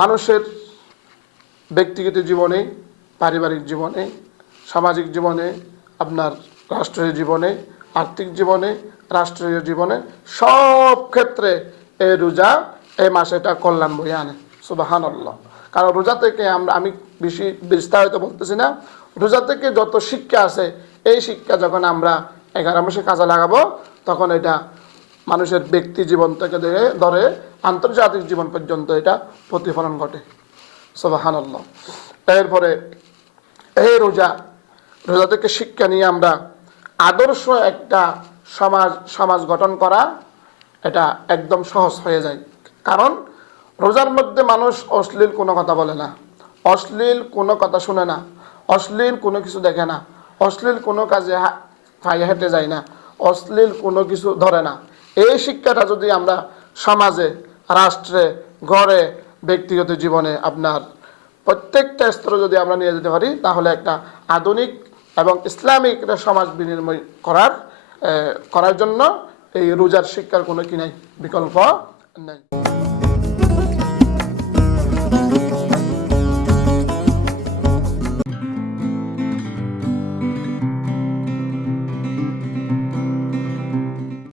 মানুষের ব্যক্তিগত জীবনে, পারিবারিক জীবনে, সামাজিক জীবনে, আপনার রাষ্ট্রীয় জীবনে, আর্থিক জীবনে, রাষ্ট্রীয় জীবনে, সব ক্ষেত্রে এই রোজা এই মাসে এটা কল্যাণ বই আনে। সুবাহান কারণ রোজা থেকে আমরা, আমি বেশি বিস্তারিত বলতেছি না। রোজা থেকে যত শিক্ষা আছে, এই শিক্ষা যখন আমরা এগারো মাসে কাজে লাগাবো, তখন এটা মানুষের ব্যক্তি জীবন থেকে ধরে ধরে আন্তর্জাতিক জীবন পর্যন্ত এটা প্রতিফলন ঘটে। সোবাহান আল্লাহ এরপরে, এই রোজা রোজা থেকে শিক্ষা নিয়ে আমরা আদর্শ একটা সমাজ সমাজ গঠন করা এটা একদম সহজ হয়ে যায়। কারণ, রোজার মধ্যে মানুষ অশ্লীল কোনো কথা বলে না। অশ্লীল কোনো কথা শুনে না। অশ্লীল কোনো কিছু দেখে না। অশ্লীল কোনো কাজে হেঁটে যায় না। অশ্লীল কোনো কিছু ধরে না। এই শিক্ষাটা যদি আমরা সমাজে, রাষ্ট্রে ঘরে ব্যক্তিগত জীবনে আপনার প্রত্যেকটা স্তরে যদি আমরা নিয়ে যেতে পারি, তাহলে একটা আধুনিক এবং ইসলামিক সমাজ বিনিময় করার করার জন্য এই রোজার শিক্ষার কোনো কি নাই, বিকল্প নাই।